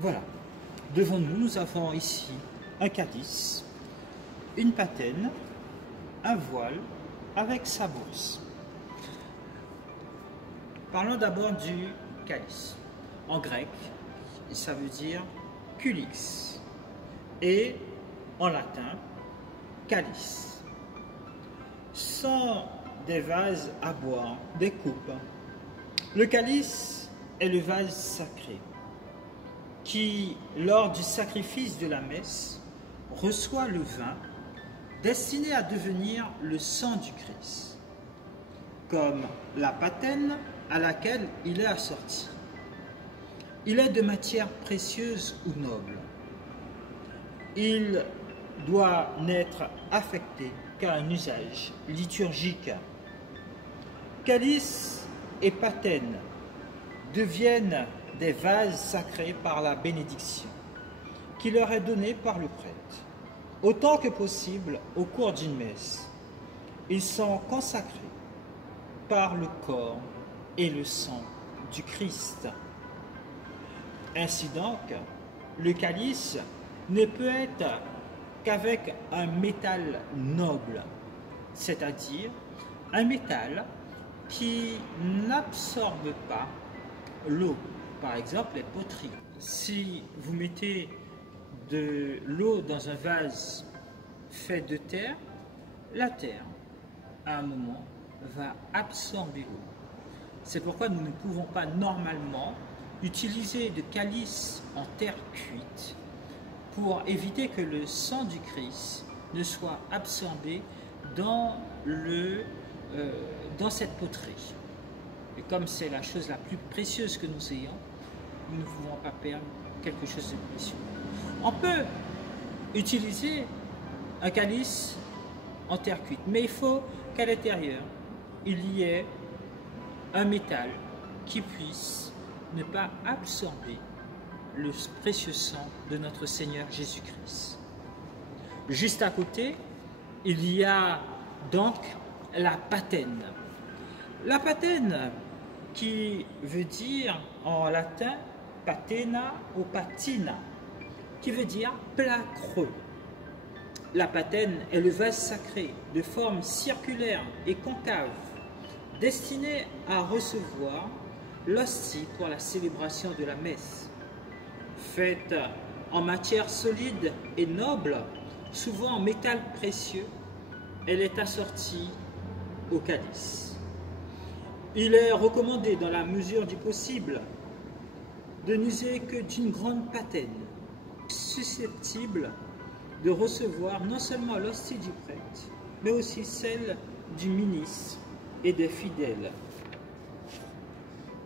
Voilà. Devant nous, nous avons ici un calice, une patène, un voile avec sa bourse. Parlons d'abord du calice. En grec, ça veut dire culix et en latin, calice. Ce sont des vases à boire, des coupes. Le calice est le vase sacré qui, lors du sacrifice de la messe, reçoit le vin destiné à devenir le sang du Christ, comme la patène à laquelle il est assorti. Il est de matière précieuse ou noble. Il doit n'être affecté qu'à un usage liturgique. Calice et patène deviennent des vases sacrés par la bénédiction qui leur est donnée par le prêtre. Autant que possible au cours d'une messe, ils sont consacrés par le corps et le sang du Christ. Ainsi donc, le calice ne peut être qu'avec un métal noble, c'est-à-dire un métal qui n'absorbe pas l'eau. Par exemple, les poteries. Si vous mettez de l'eau dans un vase fait de terre, la terre, à un moment, va absorber l'eau. C'est pourquoi nous ne pouvons pas normalement utiliser de calice en terre cuite pour éviter que le sang du Christ ne soit absorbé dans cette poterie. Et comme c'est la chose la plus précieuse que nous ayons, nous ne pouvons pas perdre quelque chose de précieux. On peut utiliser un calice en terre cuite, mais il faut qu'à l'intérieur, il y ait un métal qui puisse ne pas absorber le précieux sang de notre Seigneur Jésus-Christ. Juste à côté, il y a donc la patène. La patène qui veut dire en latin patena ou patina, qui veut dire plat creux. La patène est le vase sacré de forme circulaire et concave, destiné à recevoir l'hostie pour la célébration de la messe. Faite en matière solide et noble, souvent en métal précieux, elle est assortie au calice. Il est recommandé, dans la mesure du possible, de n'user que d'une grande patène, susceptible de recevoir non seulement l'hostie du prêtre, mais aussi celle du ministre et des fidèles.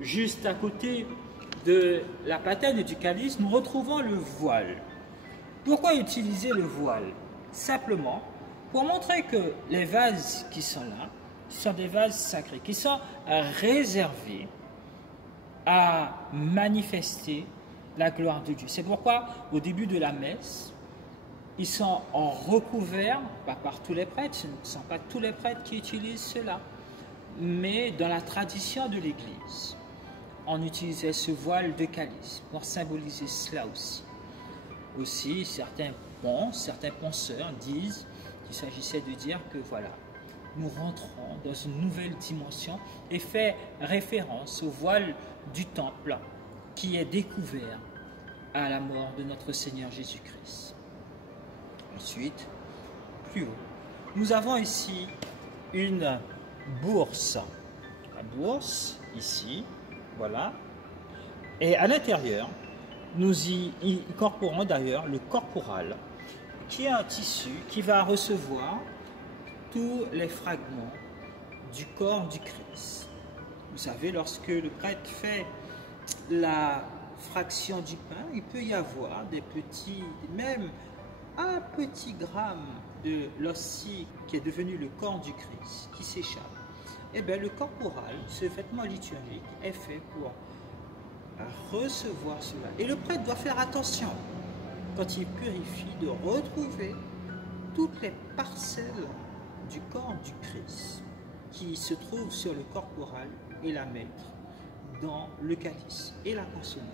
Juste à côté de la patène et du calice, nous retrouvons le voile. Pourquoi utiliser le voile? Simplement pour montrer que les vases qui sont là sont des vases sacrés, qui sont réservés à manifester la gloire de Dieu. C'est pourquoi, au début de la messe, ils sont recouverts, pas par tous les prêtres, ce ne sont pas tous les prêtres qui utilisent cela, mais dans la tradition de l'Église, on utilisait ce voile de calice pour symboliser cela aussi. Aussi, certains penseurs disent qu'il s'agissait de dire que voilà, nous rentrons dans une nouvelle dimension et fait référence au voile du temple qui est découvert à la mort de notre Seigneur Jésus-Christ. Ensuite, plus haut, nous avons ici une bourse. La bourse, ici, voilà. Et à l'intérieur, nous y incorporons d'ailleurs le corporal, qui est un tissu qui va recevoir tous les fragments du corps du Christ. Vous savez, lorsque le prêtre fait la fraction du pain, il peut y avoir des petits, même un petit gramme de l'hostie qui est devenu le corps du Christ, qui s'échappe. Eh bien, le corporal, ce vêtement liturgique, est fait pour recevoir cela. Et le prêtre doit faire attention, quand il purifie, de retrouver toutes les parcelles du corps du Christ qui se trouvent sur le corporal et la mettre dans le calice et la consommer.